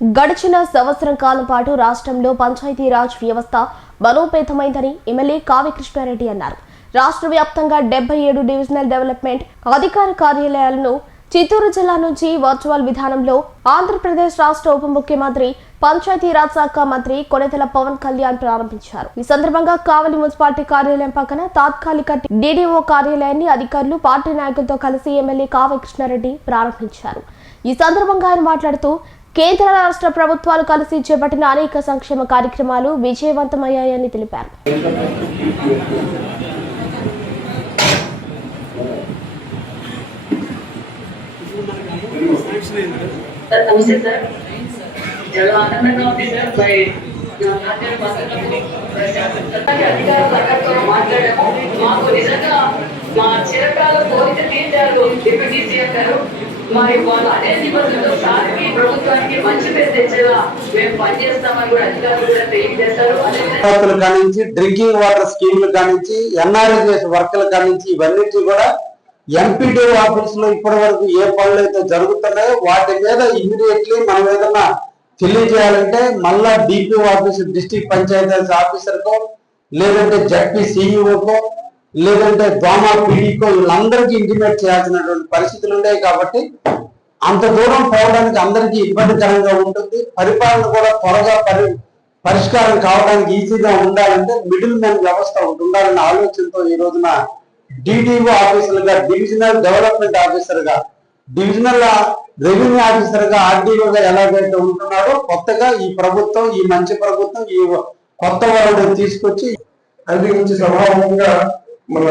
గడిచిన సంవత్సరం కాలం పాటు రాష్ట్రంలో పంచాయతీరాజ్ వ్యవస్థ బలోపేతమైందని ఎమ్మెల్యే కావ్య కృష్ణారెడ్డి అన్నారు. రాష్ట్ర వ్యాప్తంగా 77 డివిజనల్ డెవలప్మెంట్ అధికార కార్యాలయాలను చిత్తూరు జిల్లా నుంచి వర్చువల్ విధానంలో ఆంధ్రప్రదేశ్ రాష్ట్ర ఉప ముఖ్యమంత్రి పంచాయతీరాజ్ శాఖ మంత్రి కొణిదెల పవన్ కళ్యాణ్ ప్రారంభించారు. ఈ సందర్భంగా కావలి మున్సిపాలిటీ కార్యాలయం పక్కన తాత్కాలిక డీడీఓ కార్యాలయాన్ని అధికారులు పార్టీ నాయకులతో కలిసి ఎమ్మెల్యే కావ్య కృష్ణారెడ్డి ప్రారంభించారు. ఈ సందర్భంగా ఆయన మాట్లాడుతూ కేంద్ర రాష్ట్ర ప్రభుత్వాలు కలిసి చేపట్టిన అనేక సంక్షేమ కార్యక్రమాలు విజయవంతమయ్యాయని తెలిపారు. మరి వాళ్ళు అదే నిబంధనలు సార్కి ప్రభుత్వానికి మంచి పేరు తెచ్చేలా మేము పనిచేస్తామని కూడా అధికారులు తెలియజేస్తారు. కానించి డ్రింకింగ్ వాటర్ స్కీమ్లు కానించి ఎన్ఆర్జీఎస్ వర్క్లు కానించి ఇవన్నిటి కూడా ఎంపీడీఓ ఆఫీస్ లో ఇప్పటి వరకు ఏ పనులు అయితే జరుగుతున్నాయో వాటి మీద ఇమీడియట్లీ మనం ఏదన్నా తెలియజేయాలంటే మళ్ళా డిపిఓ ఆఫీస్ డిస్ట్రిక్ట్ పంచాయతీ ఆఫీసర్కో లేదంటే జడ్పీ సిఇఓకో లేదంటే దోమా పీడీకో వీళ్ళందరికీ ఇంటిమేట్ చేయాల్సినటువంటి పరిస్థితులు ఉన్నాయి. కాబట్టి అంత దూరం పోవడానికి అందరికీ ఇబ్బందికరంగా ఉంటుంది. పరిపాలన కూడా త్వరగా పరిష్కారం కావడానికి ఈజీగా ఉండాలంటే మిడిల్ మ్యాన్ వ్యవస్థ ఒకటి ఉండాలన్న ఆలోచనతో ఈ రోజున డిడిఓ ఆఫీసర్గా, డివిజనల్ డెవలప్మెంట్ ఆఫీసర్గా, డివిజనల్ రెవెన్యూ ఆఫీసర్గా, ఆర్డీఓగా ఎలాగైతే ఉంటున్నారో కొత్తగా ఈ ప్రభుత్వం, ఈ మంచి ప్రభుత్వం ఈ కొత్త వాళ్ళని తీసుకొచ్చి అందించి సభాముఖంగా మన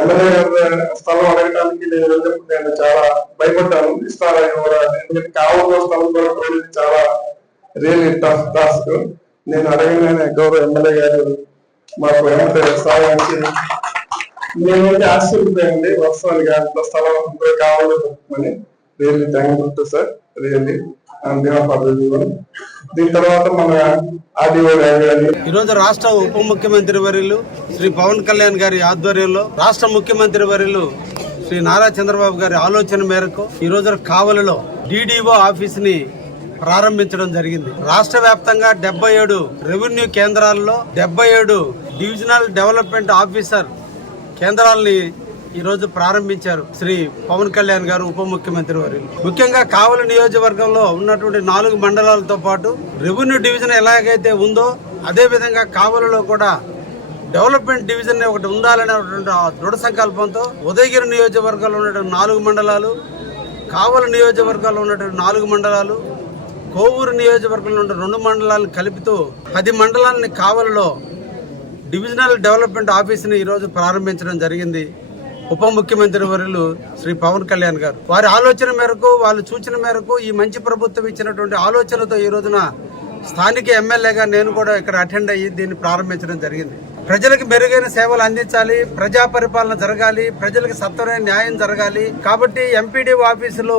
ఎమ్మెల్యే స్థలం అడగడానికి నేను చాలా భయపడ్డాను. ఇస్తారా కావాల్సిన స్థలం కూడా చాలా రియల్లీ టఫ్ టాస్క్. నేను అడగగానే గౌరవ ఎమ్మెల్యే గారు మాకు ఎమ్మెల్యే స్థలం ఇచ్చి నేనైతే ఆశ్చర్యపోయండి. వస్తానికి అంత స్థలం కావాలని రియల్లీ థ్యాంక్ సార్, రియల్లీ దీని తర్వాత మన ఈరోజు రాష్ట్ర ఉప ముఖ్యమంత్రి వర్యులు శ్రీ పవన్ కళ్యాణ్ గారి ఆధ్వర్యంలో రాష్ట్ర ముఖ్యమంత్రి వర్యులు శ్రీ నారా చంద్రబాబు గారి ఆలోచన మేరకు ఈ రోజు కావలిలో డిడిఓ ఆఫీస్ ని ప్రారంభించడం జరిగింది. రాష్ట్ర వ్యాప్తంగా 77 రెవెన్యూ కేంద్రాల్లో 77 డివిజనల్ డెవలప్మెంట్ ఆఫీసర్ కేంద్రాలని ఈ రోజు ప్రారంభించారు శ్రీ పవన్ కళ్యాణ్ గారు ఉప ముఖ్యమంత్రి వారు. ముఖ్యంగా కావలి నియోజకవర్గంలో ఉన్నటువంటి 4 మండలాలతో పాటు రెవెన్యూ డివిజన్ ఎలాగైతే ఉందో అదే విధంగా కావలిలో కూడా డెవలప్మెంట్ డివిజన్ ఒకటి ఉండాలనేటువంటి దృఢ సంకల్పంతో ఉదయగిరి నియోజకవర్గంలో ఉన్నటువంటి 4 మండలాలు, కావలి నియోజకవర్గంలో ఉన్నటువంటి 4 మండలాలు, కోవూరు నియోజకవర్గంలో ఉన్న 2 మండలాలను కలుపుతూ 10 మండలాలని కావలిలో డివిజనల్ డెవలప్మెంట్ ఆఫీస్ని ఈరోజు ప్రారంభించడం జరిగింది. ఉప ముఖ్యమంత్రి వర్యులు శ్రీ పవన్ కళ్యాణ్ గారు వారి ఆలోచన మేరకు, వాళ్ళ సూచన మేరకు ఈ మంచి ప్రభుత్వం ఇచ్చినటువంటి ఆలోచనతో ఈ రోజున స్థానిక ఎమ్మెల్యేగా నేను కూడా ఇక్కడ అటెండ్ అయ్యి దీన్ని ప్రారంభించడం జరిగింది. ప్రజలకు మెరుగైన సేవలు అందించాలి, ప్రజా పరిపాలన జరగాలి, ప్రజలకు సత్వరమైన న్యాయం జరగాలి. కాబట్టి ఎంపీడీఓ ఆఫీసులో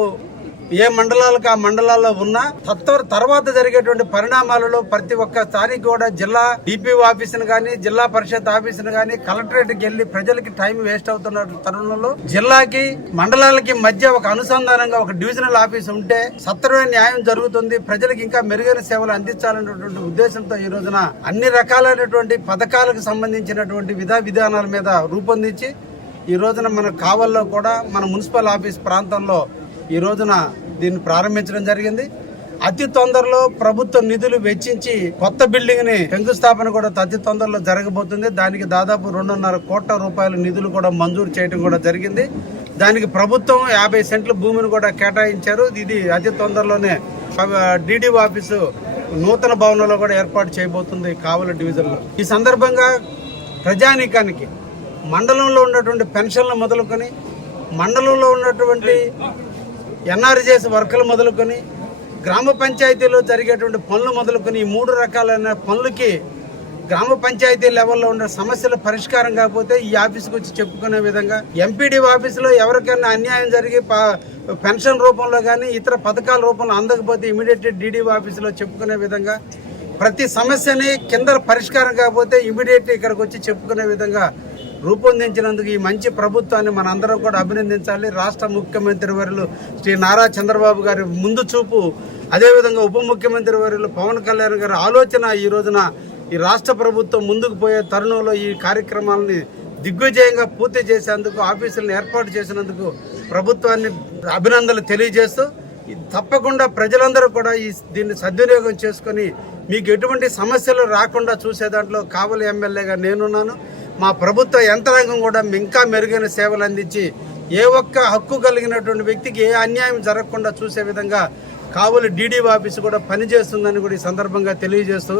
ఏ మండలాలకు ఆ మండలాల్లో ఉన్నా తర్వాత జరిగేటువంటి పరిణామాలలో ప్రతి ఒక్కసారి కూడా జిల్లా డిపిఓ ఆఫీసును గానీ, జిల్లా పరిషత్ ఆఫీసును గానీ, కలెక్టరేట్కి వెళ్లి ప్రజలకి టైం వేస్ట్ అవుతున్న తరుణంలో జిల్లాకి మండలాలకి మధ్య ఒక అనుసంధానంగా ఒక డివిజనల్ ఆఫీస్ ఉంటే సత్వరమైన న్యాయం జరుగుతుంది, ప్రజలకు ఇంకా మెరుగైన సేవలు అందించాలనేటువంటి ఉద్దేశంతో ఈ రోజున అన్ని రకాలైనటువంటి పథకాలకు సంబంధించినటువంటి విధానాల మీద రూపొందించి ఈ రోజున మన కావల్లో కూడా మన మున్సిపల్ ఆఫీస్ ప్రాంతంలో ఈ రోజున దీన్ని ప్రారంభించడం జరిగింది. అతి తొందరలో ప్రభుత్వ నిధులు వెచ్చించి కొత్త బిల్డింగ్ ని శంకుస్థాపన కూడా అతి తొందరలో జరగబోతుంది. దానికి దాదాపు 2.5 కోట్ల రూపాయల నిధులు కూడా మంజూరు చేయడం కూడా జరిగింది. దానికి ప్రభుత్వం 50 సెంట్ల భూమిని కూడా కేటాయించారు. ఇది అతి తొందరలోనే డిడిఓ ఆఫీసు నూతన భవనంలో కూడా ఏర్పాటు చేయబోతుంది కావలి డివిజన్ లో. ఈ సందర్భంగా ప్రజానీకానికి మండలంలో ఉన్నటువంటి పెన్షన్లు మొదలుకొని, మండలంలో ఉన్నటువంటి ఎన్ఆర్జీఎస్ వర్కులు మొదలుకొని, గ్రామ పంచాయతీలో జరిగేటువంటి పనులు మొదలుకొని ఈ 3 రకాలైన పనులకి గ్రామ పంచాయతీ లెవెల్లో ఉన్న సమస్యల పరిష్కారం కాకపోతే ఈ ఆఫీస్కి వచ్చి చెప్పుకునే విధంగా, ఎంపీడీఓ ఆఫీసులో ఎవరికైనా అన్యాయం జరిగి పెన్షన్ రూపంలో కానీ ఇతర పథకాల రూపంలో అందకపోతే ఇమీడియట్ డిడిఓ ఆఫీసులో చెప్పుకునే విధంగా, ప్రతి సమస్యని కింద పరిష్కారం కాకపోతే ఇమీడియట్ ఇక్కడికి వచ్చి చెప్పుకునే విధంగా రూపొందించినందుకు ఈ మంచి ప్రభుత్వాన్ని మనందరం కూడా అభినందించాలి. రాష్ట్ర ముఖ్యమంత్రి వర్యులు శ్రీ నారా చంద్రబాబు గారి ముందు చూపు అదేవిధంగా ఉప ముఖ్యమంత్రి వర్యులు పవన్ కళ్యాణ్ గారి ఆలోచన ఈ రోజున ఈ రాష్ట్ర ప్రభుత్వం ముందుకు పోయే తరుణంలో ఈ కార్యక్రమాలని దిగ్విజయంగా పూర్తి చేసేందుకు ఆఫీసులను ఏర్పాటు చేసినందుకు ప్రభుత్వాన్ని అభినందనలు తెలియజేస్తూ తప్పకుండా ప్రజలందరూ కూడా దీన్ని సద్వినియోగం చేసుకొని మీకు ఎటువంటి సమస్యలు రాకుండా చూసే దాంట్లో కావలి ఎమ్మెల్యేగా నేనున్నాను. మా ప్రభుత్వ యంత్రాంగం కూడా ఇంకా మెరుగైన సేవలు అందించి ఏ ఒక్క హక్కు కలిగినటువంటి వ్యక్తికి ఏ అన్యాయం జరగకుండా చూసే విధంగా కావలి డీడీ ఆఫీసు కూడా పనిచేస్తుందని కూడా ఈ సందర్భంగా తెలియజేస్తూ